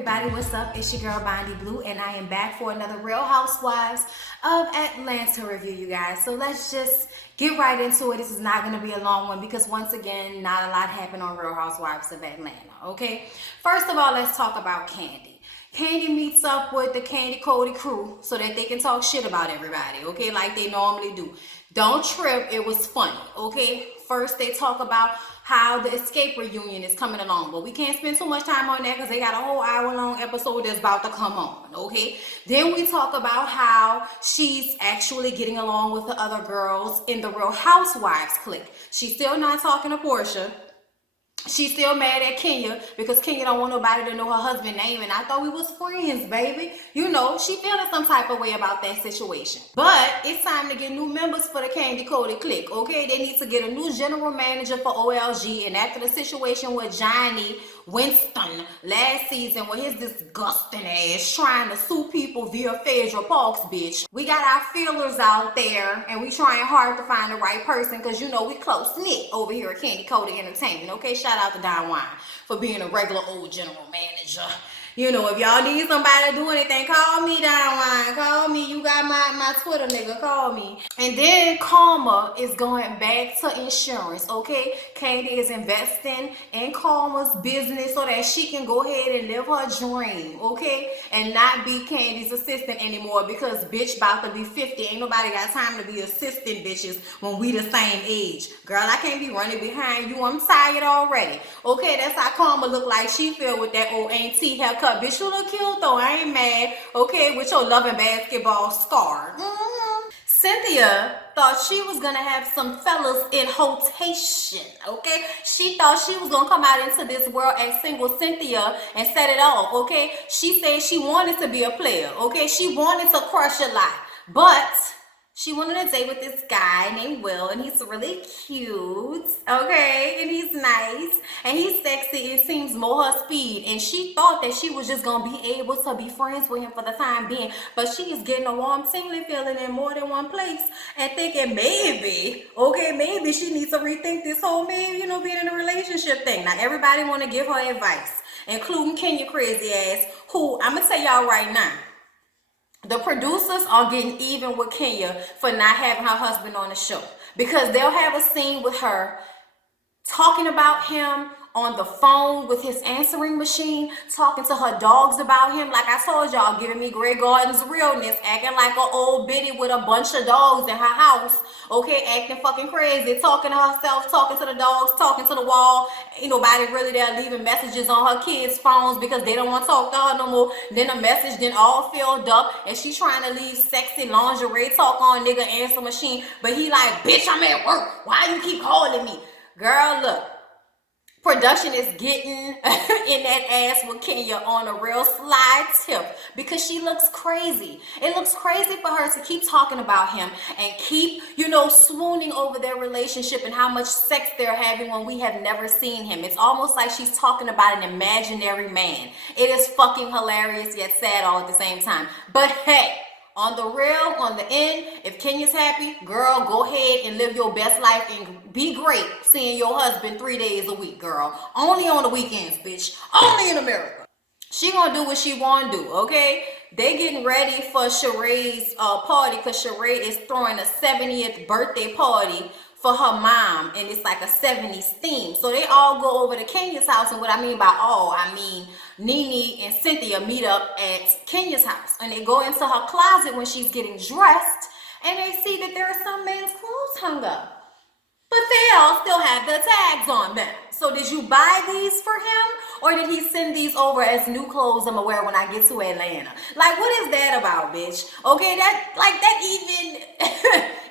everybody, what's up? It's your girl Bondi Blue, and I am back for another Real Housewives of Atlanta review, you guys. So let's just get right into it. This is not going to be a long one because once again, not a lot happened on Real Housewives of Atlanta, okay? First of all, let's talk about Candy. Candy meets up with the Candy Cody crew so that they can talk shit about everybody, okay, like they normally do. Don't trip, it was funny, okay? First, they talk about how the Escape reunion is coming along, but we can't spend too much time on that because they got a whole hour-long episode that's about to come on, okay? Then we talk about how she's actually getting along with the other girls in the Real Housewives clique. She's still not talking to Portia. She's still mad at Kenya because Kenya don't want nobody to know her husband's name, and I thought we was friends, baby. You know, she feeling some type of way about that situation. But it's time to get new members for the Candy Cody clique, okay? They need to get a new general manager for OLG, and after the situation with Johnny Winston last season with his disgusting ass trying to sue people via Phaedra Parks, bitch, we got our feelers out there and we trying hard to find the right person because, you know, we close-knit over here at Candy Cody Entertainment, okay? Shout out to Don Wine for being a regular old general manager. You know, if y'all need somebody to do anything, call me, Don Wine. Call me. You got my Twitter, nigga. Call me. And then Karma is going back to insurance, okay? Candy is investing in Karma's business so that she can go ahead and live her dream, okay? And not be Candy's assistant anymore because bitch about to be 50. Ain't nobody got time to be assistant bitches when we the same age. Girl, I can't be running behind you. I'm tired already. Okay, that's how Karma look like she feel with that old auntie haircut. Bitch, you look cute though. I ain't mad. Okay, with your loving basketball scar. Cynthia thought she was gonna have some fellas in rotation, okay? She thought she was gonna come out into this world as single Cynthia and set it off, okay? She said she wanted to be a player, okay? She wanted to crush a lot, but she wanted to date with this guy named Will, and he's really cute, okay? And he's nice, and he's sexy. It seems more her speed, and she thought that she was just gonna be able to be friends with him for the time being, but she is getting a warm, tingly feeling in more than one place and thinking maybe, okay, maybe she needs to rethink this whole, maybe, you know, being in a relationship thing. Now, everybody want to give her advice, including Kenya crazy ass, who, I'm gonna tell y'all right now, the producers are getting even with Kenya for not having her husband on the show because they'll have a scene with her talking about him on the phone with his answering machine, talking to her dogs about him. Like I told y'all, giving me Grey Gardens realness, acting like an old biddy with a bunch of dogs in her house, okay, acting fucking crazy, talking to herself, talking to the dogs, talking to the wall. Ain't nobody really there, leaving messages on her kids' phones because they don't want to talk to her no more. Then a message then all filled up, and she trying to leave sexy lingerie talk on nigga answer machine, but he like, bitch, I'm at work. Why you keep calling me? Girl, look. Production is getting in that ass with Kenya on a real slide tip because she looks crazy. It looks crazy for her to keep talking about him and keep, you know, swooning over their relationship and how much sex they're having when we have never seen him. It's almost like she's talking about an imaginary man. It is fucking hilarious yet sad all at the same time. But hey, on the real, on the end, if Kenya's happy, girl, go ahead and live your best life and be great seeing your husband 3 days a week, girl. Only on the weekends, bitch. Only in America. She gonna do what she wanna do, okay? They getting ready for Sheree's party because Sheree is throwing a 70th birthday party for her mom, and it's like a 70s theme. So they all go over to Kenya's house, and what I mean by all, I mean Nene and Cynthia meet up at Kenya's house, and they go into her closet when she's getting dressed, and they see that there are some men's clothes hung up. But they all still have the tags on them. So did you buy these for him? Or did he send these over as new clothes I'm gonna wear when I get to Atlanta? Like, what is that about, bitch? Okay, that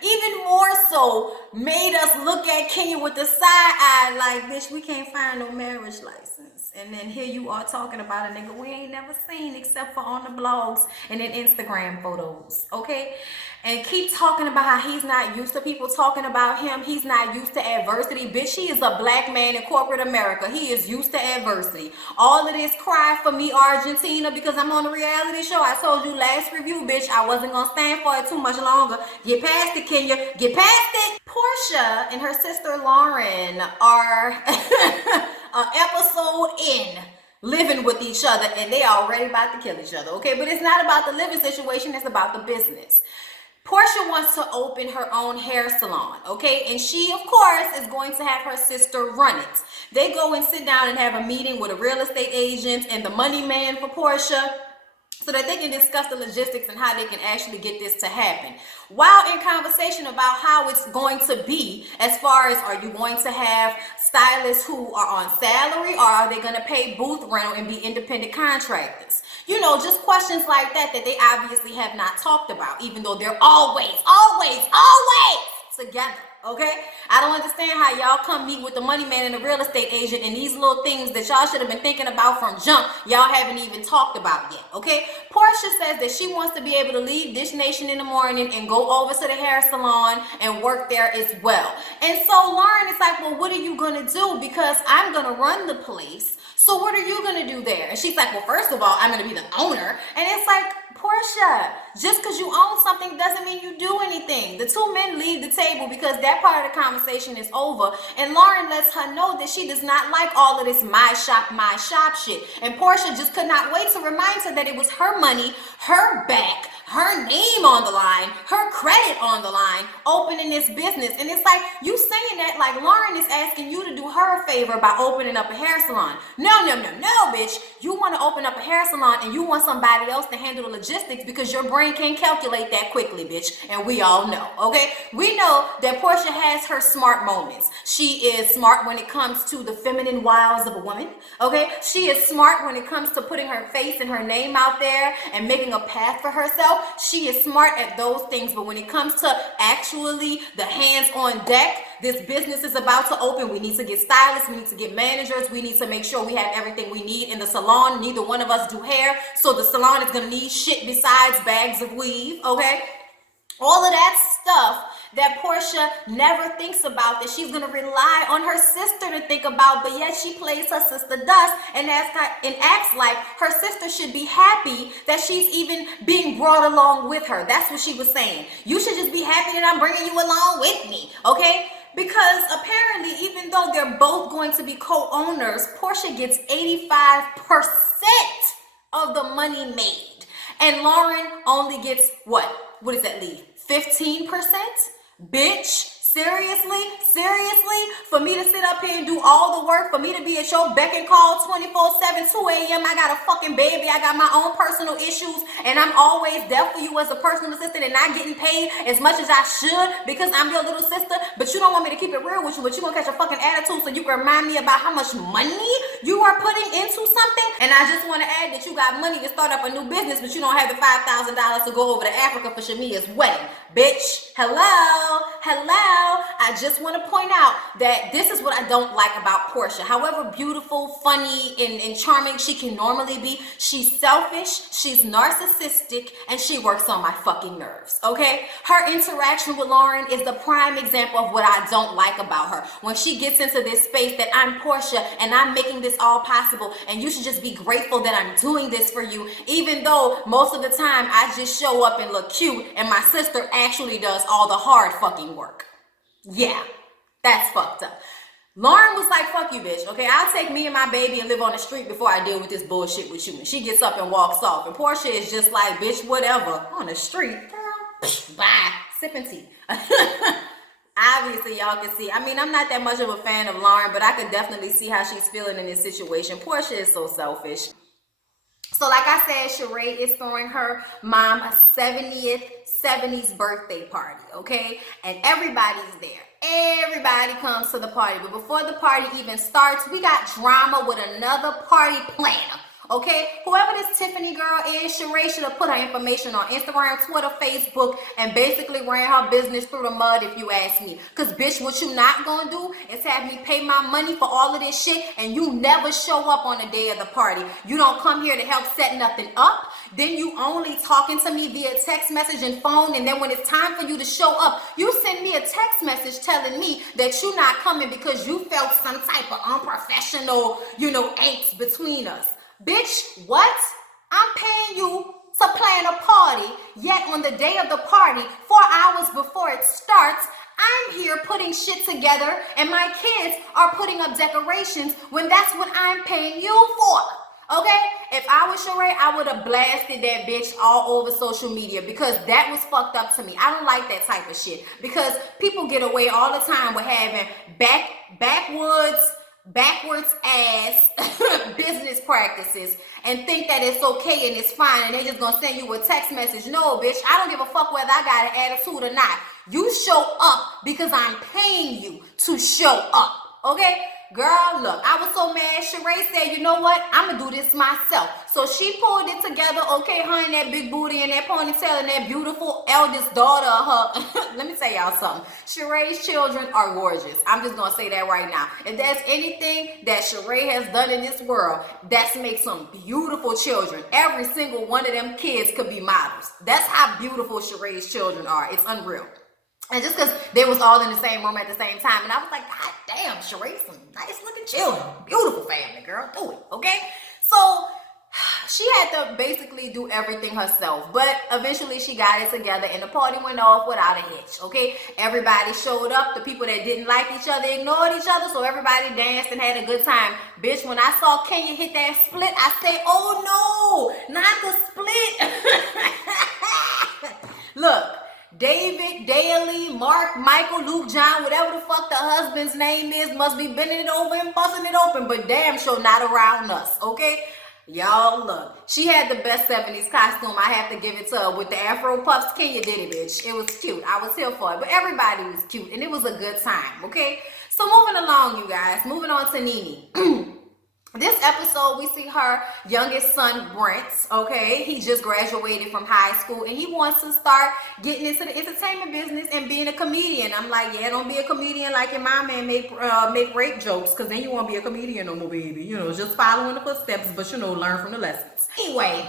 even more so made us look at Kenya with the side eye like, bitch, we can't find no marriage license. And then here you are talking about a nigga we ain't never seen except for on the blogs and in Instagram photos, okay? And keep talking about how he's not used to people talking about him. He's not used to adversity. Bitch, he is a black man in corporate America. He is used to adversity. All of this cry for me, Argentina, because I'm on a reality show. I told you last review, bitch, I wasn't going to stand for it too much longer. Get past it, Kenya. Get past it. Portia and her sister Lauren are an episode in living with each other, and they already about to kill each other, okay? But it's not about the living situation, it's about the business. Portia wants to open her own hair salon, okay? And she, of course, is going to have her sister run it. They go and sit down and have a meeting with a real estate agent and the money man for Portia, so that they can discuss the logistics and how they can actually get this to happen. While in conversation about how it's going to be, as far as, are you going to have stylists who are on salary, or are they going to pay booth rental and be independent contractors? You know, just questions like that they obviously have not talked about, even though they're always together. Okay, I don't understand how y'all come meet with the money man and the real estate agent, and these little things that y'all should have been thinking about from jump, y'all haven't even talked about yet. Okay, Portia says that she wants to be able to leave Dish Nation in the morning and go over to the hair salon and work there as well. And so Lauren is like, well, what are you gonna do? Because I'm gonna run the place. So what are you gonna do there? And she's like, well, first of all, I'm gonna be the owner. And it's like, Portia, just because you own something doesn't mean you do anything. The two men leave the table because that part of the conversation is over. And Lauren lets her know that she does not like all of this my shop shit. And Portia just could not wait to remind her that it was her money, her back, her name on the line, her credit on the line, opening this business. And it's like, you saying that like Lauren is asking you to do her a favor by opening up a hair salon. No, bitch. You want to open up a hair salon and you want somebody else to handle the logistics because your brain can't calculate that quickly, bitch. And we all know, okay? We know that Portia has her smart moments. She is smart when it comes to the feminine wiles of a woman, okay? She is smart when it comes to putting her face and her name out there and making a path for herself. She is smart at those things, but when it comes to actually the hands on deck, this business is about to open. We need to get stylists. We need to get managers. We need to make sure we have everything we need in the salon. Neither one of us do hair, so the salon is going to need shit besides bags of weave, okay? All of that stuff that Portia never thinks about, that she's going to rely on her sister to think about, but yet she plays her sister dust and acts like her sister should be happy that she's even being brought along with her. That's what she was saying. You should just be happy that I'm bringing you along with me, okay? Because apparently, even though they're both going to be co-owners, Portia gets 85% of the money made. And Lauren only gets what? What does that leave? 15%? Bitch, seriously? For me to sit up here and do all the work, for me to be at your beck and call 24/7, 2 a.m. I got a fucking baby, I got my own personal issues, and I'm always there for you as a personal assistant and not getting paid as much as I should because I'm your little sister, but you don't want me to keep it real with you, but you gonna catch a fucking attitude so you can remind me about how much money you are putting into something. And I just want to add that you got money to start up a new business, but you don't have the $5,000 to go over to Africa for Shamia's wedding. Bitch, hello. I just want to point out that this is what I don't like about Portia. However beautiful, funny, and charming she can normally be, she's selfish, she's narcissistic, and she works on my fucking nerves, okay? Her interaction with Lauren is the prime example of what I don't like about her. When she gets into this space that I'm Portia and I'm making this all possible, and you should just be grateful that I'm doing this for you, even though most of the time I just show up and look cute and my sister actually does all the hard fucking work. Yeah, that's fucked up. Lauren was like, fuck you, bitch. Okay, I'll take me and my baby and live on the street before I deal with this bullshit with you. And she gets up and walks off. And Portia is just like, bitch, whatever. On the street, girl, bye, sipping tea. Obviously, y'all can see. I mean, I'm not that much of a fan of Lauren, but I could definitely see how she's feeling in this situation. Portia is so selfish. So like I said, Sheree is throwing her mom a 70th birthday party, okay? And everybody's there. Everybody comes to the party. But before the party even starts, we got drama with another party planner. Okay, whoever this Tiffany girl is, Sheree should have put her information on Instagram, Twitter, Facebook, and basically ran her business through the mud if you ask me. Because bitch, what you not gonna do is have me pay my money for all of this shit and you never show up on the day of the party. You don't come here to help set nothing up. Then you only talking to me via text message and phone, and then when it's time for you to show up, you send me a text message telling me that you're not coming because you felt some type of unprofessional, angst between us. Bitch, what? I'm paying you to plan a party, yet on the day of the party, 4 hours before it starts, I'm here putting shit together and my kids are putting up decorations when that's what I'm paying you for. Okay? If I was Sheree, I would have blasted that bitch all over social media because that was fucked up to me. I don't like that type of shit because people get away all the time with having backwards ass business practices and think that it's okay and it's fine and they just gonna send you a text message. No, bitch, I don't give a fuck whether I got an attitude or not. You show up because I'm paying you to show up. Okay? Girl, look, I was so mad. Sheree said, you know what? I'm going to do this myself. So she pulled it together. Okay, her and that big booty and that ponytail and that beautiful eldest daughter of her. Let me tell y'all something. Sheree's children are gorgeous. I'm just going to say that right now. If there's anything that Sheree has done in this world, that's make some beautiful children. Every single one of them kids could be models. That's how beautiful Sheree's children are. It's unreal. And just because they was all in the same room at the same time. And I was like, God damn, Sheree, some nice looking children. Beautiful family, girl. Do it, okay? So she had to basically do everything herself. But eventually she got it together and the party went off without a hitch, okay? Everybody showed up. The people that didn't like each other ignored each other. So everybody danced and had a good time. Bitch, when I saw Kenya hit that split, I said, oh no, not the split. Look. David, Daly, Mark, Michael, Luke, John, whatever the fuck the husband's name is, must be bending it over and busting it open, but damn sure not around us, okay? Y'all, look, she had the best 70s costume. I have to give it to her with the Afro puffs. Kenya did it, bitch. It was cute. I was here for it, but everybody was cute, and it was a good time, okay? So moving along, you guys, moving on to Nene. This episode, we see her youngest son, Brent, okay? He just graduated from high school, and he wants to start getting into the entertainment business and being a comedian. I'm like, yeah, don't be a comedian like your mama and make rape jokes, because then you won't be a comedian no more, baby. You know, just following the footsteps, but, you know, learn from the lessons. Anyway,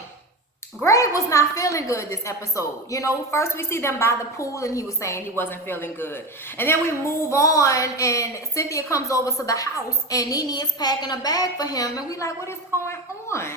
Greg was not feeling good this episode. You know, first we see them by the pool and he was saying he wasn't feeling good. And then we move on and Cynthia comes over to the house and Nene is packing a bag for him. And we like, what is going on?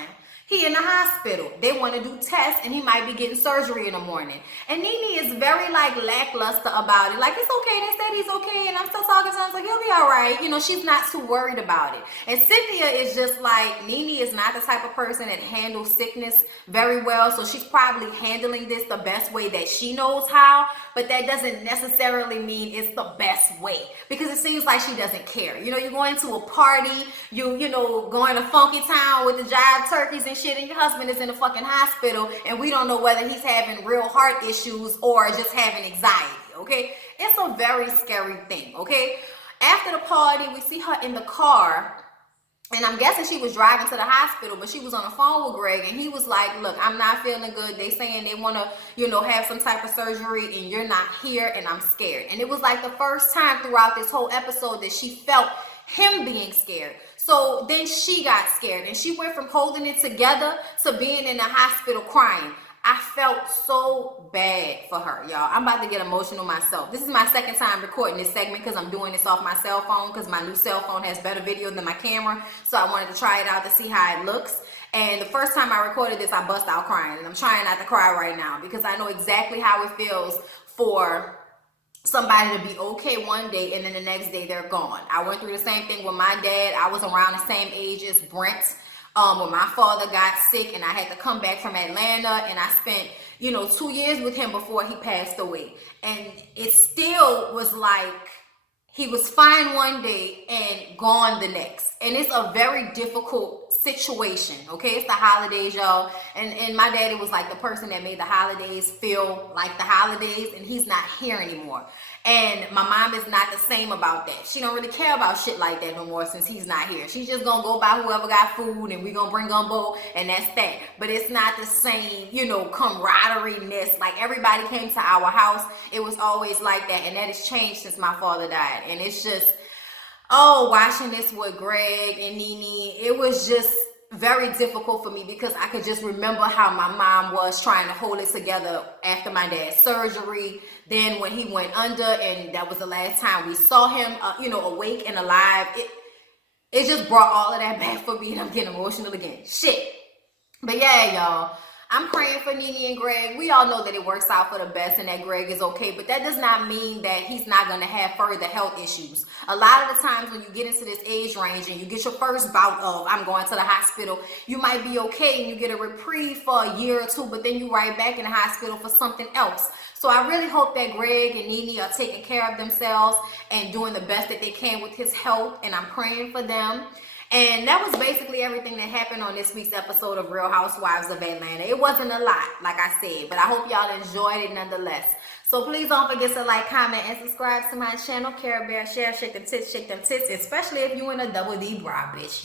He in the hospital. They want to do tests and he might be getting surgery in the morning. And Nene is very like lackluster about it. Like, it's okay. They said he's okay. And I'm still talking to him. So he'll be all right. You know, she's not too worried about it. And Cynthia is just like, Nene is not the type of person that handles sickness very well. So she's probably handling this the best way that she knows how. But that doesn't necessarily mean it's the best way. Because it seems like she doesn't care. You know, you're going to a party. You know, going to Funky Town with the jive turkeys and shit, and your husband is in a fucking hospital and we don't know whether he's having real heart issues or just having anxiety, okay? It's a very scary thing, okay? After the party, we see her in the car and I'm guessing she was driving to the hospital, but she was on the phone with Greg and he was like, look, I'm not feeling good. They saying they want to, you know, have some type of surgery and you're not here and I'm scared. And it was like the first time throughout this whole episode that she felt him being scared. So then she got scared and she went from holding it together to being in the hospital crying. I felt so bad for her, y'all. I'm about to get emotional myself. This is my second time recording this segment because I'm doing this off my cell phone because my new cell phone has better video than my camera. So I wanted to try it out to see how it looks. And the first time I recorded this, I bust out crying. And I'm trying not to cry right now because I know exactly how it feels for somebody to be okay one day and then the next day they're gone. I went through the same thing with my dad. I was around the same age as Brent when my father got sick and I had to come back from Atlanta and I spent, you know, 2 years with him before he passed away. And it still was like he was fine one day and gone the next. And it's a very difficult situation, okay? It's the holidays, y'all. And my daddy was like the person that made the holidays feel like the holidays, and he's not here anymore. And my mom is not the same about that. She don't really care about shit like that no more since he's not here. She's just gonna go buy whoever got food and we gonna bring gumbo and that's that. But it's not the same, you know, camaraderie-ness. Like everybody came to our house. It was always like that. And that has changed since my father died. And it's just, oh, watching this with Greg and Nene, it was just very difficult for me because I could just remember how my mom was trying to hold it together after my dad's surgery. Then when he went under and that was the last time we saw him, you know, awake and alive, it just brought all of that back for me and I'm getting emotional again. Shit. But yeah, y'all, I'm praying for Nene and Greg. We all know that it works out for the best and that Greg is okay, but that does not mean that he's not going to have further health issues. A lot of the times when you get into this age range and you get your first bout of, I'm going to the hospital, you might be okay and you get a reprieve for a year or two, but then you right back in the hospital for something else. So I really hope that Greg and Nene are taking care of themselves and doing the best that they can with his health, and I'm praying for them. And that was basically everything that happened on this week's episode of Real Housewives of Atlanta. It wasn't a lot, like I said, but I hope y'all enjoyed it nonetheless. So please don't forget to like, comment, and subscribe to my channel. Care Bear, share, shake them tits, especially if you in a double D bra, bitch.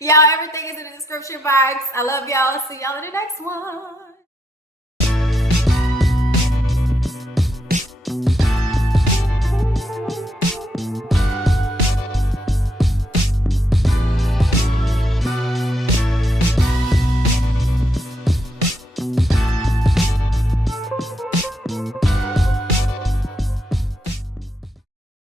Y'all, everything is in the description box. I love y'all. See y'all in the next one.